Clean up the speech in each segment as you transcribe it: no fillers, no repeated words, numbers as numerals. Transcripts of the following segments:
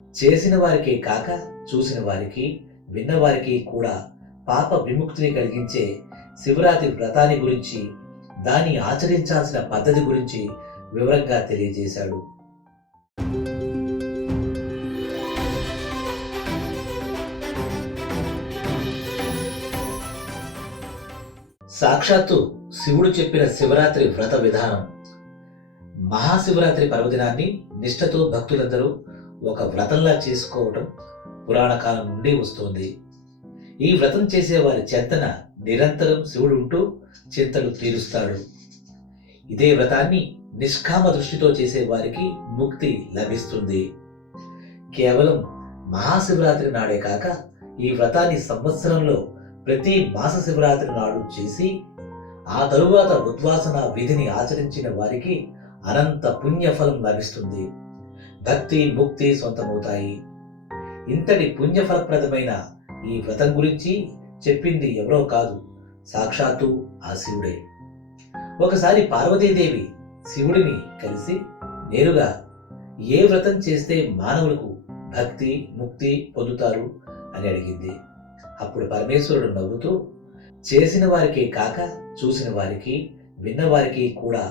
చేసిన వారికే కాక చూసిన వారికి, విన్నవారికి కూడా పాప విముక్తిని కలిగించే శివరాత్రి వ్రతాన్ని గురించి, దాన్ని ఆచరించాల్సిన పద్ధతి గురించి వివరంగా తెలియజేశాడు. సాక్షాత్తు శివుడు చెప్పిన శివరాత్రి వ్రత విధానం. మహాశివరాత్రి పర్వదినాన్ని నిష్ఠతో భక్తులందరూ ఒక వ్రతంలా చేసుకోవటం పురాణ కాలం నుండి వస్తోంది. ఈ వ్రతం చేసే వారి చెంతన నిరంతరం శివుడు ఉంటూ చింతలు తీరుస్తాడు. ఇదే వ్రతాన్ని నిష్కామ దృష్టితో చేసే వారికి ముక్తి లభిస్తుంది. కేవలం మహాశివరాత్రి నాడే కాక ఈ వ్రతాన్ని సంవత్సరంలో ప్రతి మాస శివరాత్రి నాడు చేసి ఆ తరువాత ఉద్వాసన విధిని ఆచరించిన వారికి అనంత పుణ్యఫలం లభిస్తుంది. భక్తి ముక్తి సొంతమవుతాయి. ఇంతటి పుణ్యఫలప్రదమైన ఈ వ్రతం గురించి చెప్పింది ఎవరో కాదు, సాక్షాత్తు ఆ శివుడే. ఒకసారి పార్వతీదేవి శివుడిని కలిసి నేరుగా ఏ వ్రతం చేస్తే మానవులకు భక్తి ముక్తి పొందుతారు అని అడిగింది. అప్పుడు పరమేశ్వరుడు నవ్వుతూ, చేసిన వారికే కాక చూసిన వారికి, విన్నవారికి కూడా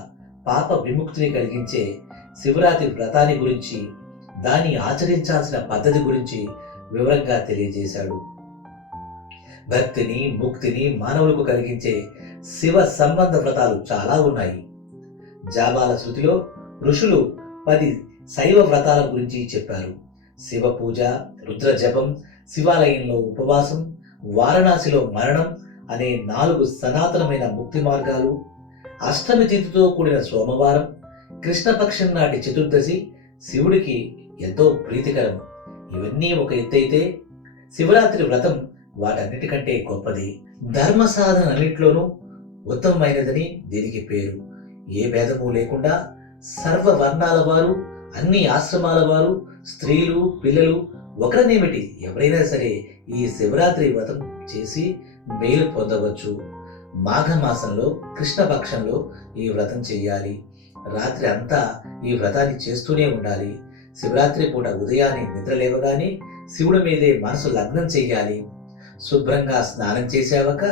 పాప విముక్తిని కలిగించే శివరాత్రి వ్రతాన్ని గురించి, దాన్ని ఆచరించాల్సిన పద్ధతి గురించి వివరంగా తెలియజేశాడు. భక్తిని ముక్తిని మానవులకు కలిగించే శివ సంబంధ వ్రతాలు చాలా ఉన్నాయి. జాబాల శృతిలో ఋషులు 10 శైవ వ్రతాల గురించి చెప్పారు. శివ పూజ, రుద్ర జపం, శివాలయంలో ఉపవాసం, వారణాసిలో మరణం అనే 4 సనాతనమైన ముక్తి మార్గాలు, అష్టమి తిథితో కూడిన సోమవారం, కృష్ణపక్షం నాటి చతుర్దశి శివుడికి ఎంతో ప్రీతికరం. ఇవన్నీ ఒక ఎత్తైతే శివరాత్రి వ్రతం వాటన్నిటికంటే గొప్పది. ధర్మ సాధన అన్నింటిలోనూ ఉత్తమమైనదని దీనికి పేరు. ఏ భేదము లేకుండా సర్వ వర్ణాల వారు, అన్ని ఆశ్రమాల వారు, స్త్రీలు పిల్లలు ఒకరినేమిటి ఎవరైనా సరే ఈ శివరాత్రి వ్రతం చేసి మేలు పొందవచ్చు. మాఘమాసంలో కృష్ణపక్షంలో ఈ వ్రతం చెయ్యాలి. రాత్రి అంతా ఈ వ్రతాన్ని చేస్తూనే ఉండాలి. శివరాత్రి పూట ఉదయాన్నే నిద్ర లేవగానే శివుడి మీదే మనసు లగ్నం చెయ్యాలి. శుభ్రంగా స్నానం చేశాక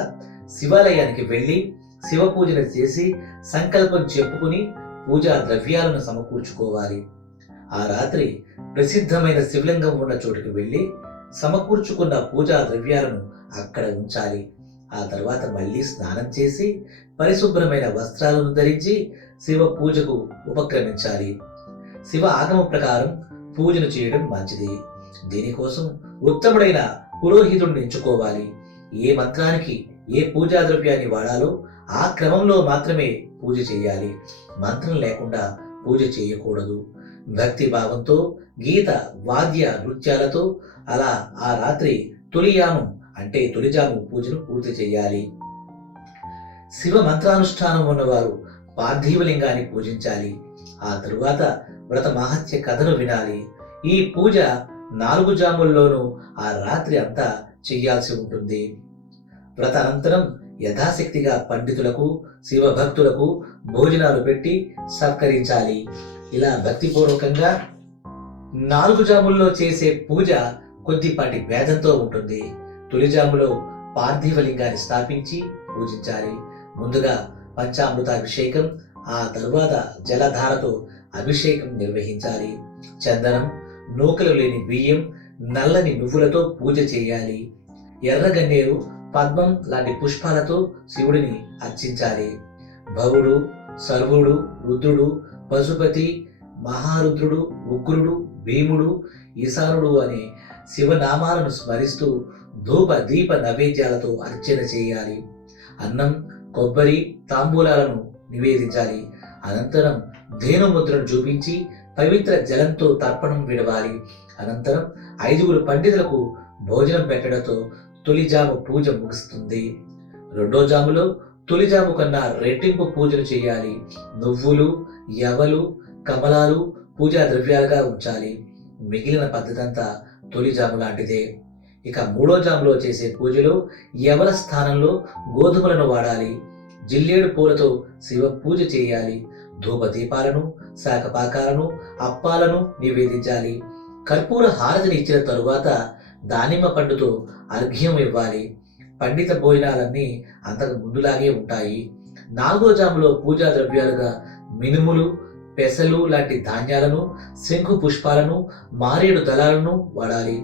శివాలయానికి వెళ్ళి శివ పూజను చేసి సంకల్పం చెప్పుకుని పూజా ద్రవ్యాలను సమకూర్చుకోవాలి. ఆ రాత్రి ప్రసిద్ధమైన శివలింగం ఉన్న చోటుకు వెళ్ళి సమకూర్చుకున్న పూజా ద్రవ్యాలను అక్కడ ఉంచాలి. ఆ తర్వాత మళ్ళీ స్నానం చేసి పరిశుభ్రమైన వస్త్రాలను ధరించి శివ పూజకు ఉపక్రమించాలి. శివ ఆగమ ప్రకారం పూజను చేయడం మంచిది. దీనికోసం ఉత్తముడైన పురోహితుడిని ఎంచుకోవాలి. ఏ మంత్రానికి ఏ పూజా ద్రవ్యాన్ని వాడాలో ఆ క్రమంలో మాత్రమే పూజ చేయాలి. మంత్రం లేకుండా పూజ చేయకూడదు. భక్తి భావంతో గీత వాద్య నృత్యాలతో అలా ఆ రాత్రి తొలియామం అంటే తొలిజాము పూజను పూర్తి చేయాలి. శివ మంత్రానుష్ఠానం ఉన్నవారు పార్థివలింగాన్ని పూజించాలి. ఆ తరువాత వ్రత మహత్య కథను వినాలి. ఈ పూజ 4 జాముల్లోనూ ఆ రాత్రి అంతా చెయ్యాల్సి ఉంటుంది. వ్రత అనంతరం యథాశక్తిగా పండితులకు శివభక్తులకు భోజనాలు పెట్టి సత్కరించాలి. ఇలా భక్తిపూర్వకంగా 4 జాముల్లో చేసే పూజ కొద్దిపాటి భేదంతో ఉంటుంది. తొలిజాములో పార్థివలింగాన్ని స్థాపించి పూజించాలి. ముందుగా పంచామృతాభిషేకం, ఆ తరువాత జలధారతో అభిషేకం నిర్వహించాలి. చందనం, నూకలు లేని బియ్యం, నల్లని నువ్వులతో పూజ చేయాలి. ఎర్రగన్నేరు, పద్మం లాంటి పుష్పాలతో శివుడిని అర్చించాలి. భవుడు, సర్వుడు, రుద్రుడు, పశుపతి, మహారుద్రుడు, ఉగ్రుడు, భీముడు, ఈశానుడు అనే శివనామాలను స్మరిస్తూ ధూప దీప నైవేద్యాలతో అర్చన చేయాలి. అన్నం, కొబ్బరి, తాంబూలాలను నివేదించాలి. అనంతరం ధేనుముద్రను చూపించి పవిత్ర జలంతో తర్పణం విడవాలి. అనంతరం 5 పండితులకు భోజనం పెట్టడంతో తొలిజాము పూజ ముగుస్తుంది. 2వ జాములో తొలిజాము కన్నా రెట్టింపు పూజలు చేయాలి. నువ్వులు, యవలు, కమలాలు పూజా ద్రవ్యాలుగా ఉంచాలి. మిగిలిన పద్ధతంతా తొలిజాము లాంటిదే. ఇక 3వ జాములో చేసే పూజలో యవల స్థానంలో గోధుమలను వాడాలి. జిల్లేడు పూలతో శివ పూజ చేయాలి. ధూప దీపాలను, శాకపాకాలను, అప్పాలను నివేదించాలి. కర్పూర హారతిని ఇచ్చిన తరువాత దానిమ్మ పండుతో అర్ఘ్యం ఇవ్వాలి. పండిత భోజనాలన్నీ అంతకు ముందులాగే ఉంటాయి. 4వ జాములో పూజా ద్రవ్యాలుగా మినుములు, పెసలు లాంటి ధాన్యాలను, శంఖు పుష్పాలను, మారేడు దళాలను వాడాలి.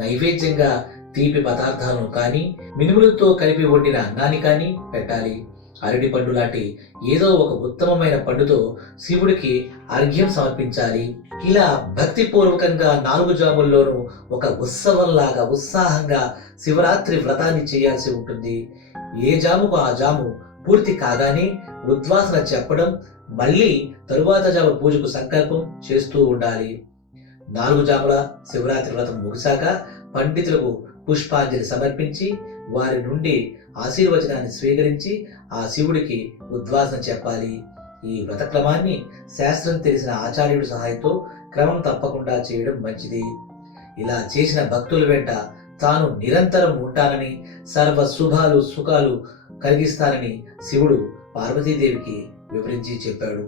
నైవేద్యంగా తీపి పదార్థాలను కానీ, మినుములతో కలిపి వండిన అన్నాన్ని కానీ పెట్టాలి. అరటి పండు లాంటి ఏదో ఒక ఉత్తమమైన పండుతో శివుడికి అర్ఘ్యం సమర్పించాలి. ఇలా భక్తిపూర్వకంగా 4 జాముల్లోనూ ఒక ఉత్సవంలాగా ఉత్సాహంగా శివరాత్రి వ్రతాన్ని చేయాల్సి ఉంటుంది. ఏ జాముకు ఆ జాము పూర్తి కాగానే ఉద్వాసన చెప్పడం, మళ్ళీ తరువాత జాము పూజకు సంకల్పం చేస్తూ ఉండాలి. 4 జాముల శివరాత్రి వ్రతం ముగిశాక పండితులకు పుష్పాంజలి సమర్పించి వారి నుండి ఆశీర్వచనాన్ని స్వీకరించి ఆ శివుడికి ఉద్వాసన చెప్పాలి. ఈ వ్రతక్రమాన్ని శాస్త్రం తెలిసిన ఆచార్యుడి సహాయంతో క్రమం తప్పకుండా చేయడం మంచిది. ఇలా చేసిన భక్తుల వెంట తాను నిరంతరం ఉంటానని, సర్వ శుభాలు సుఖాలు కలిగిస్తానని శివుడు పార్వతీదేవికి వివరించి చెప్పాడు.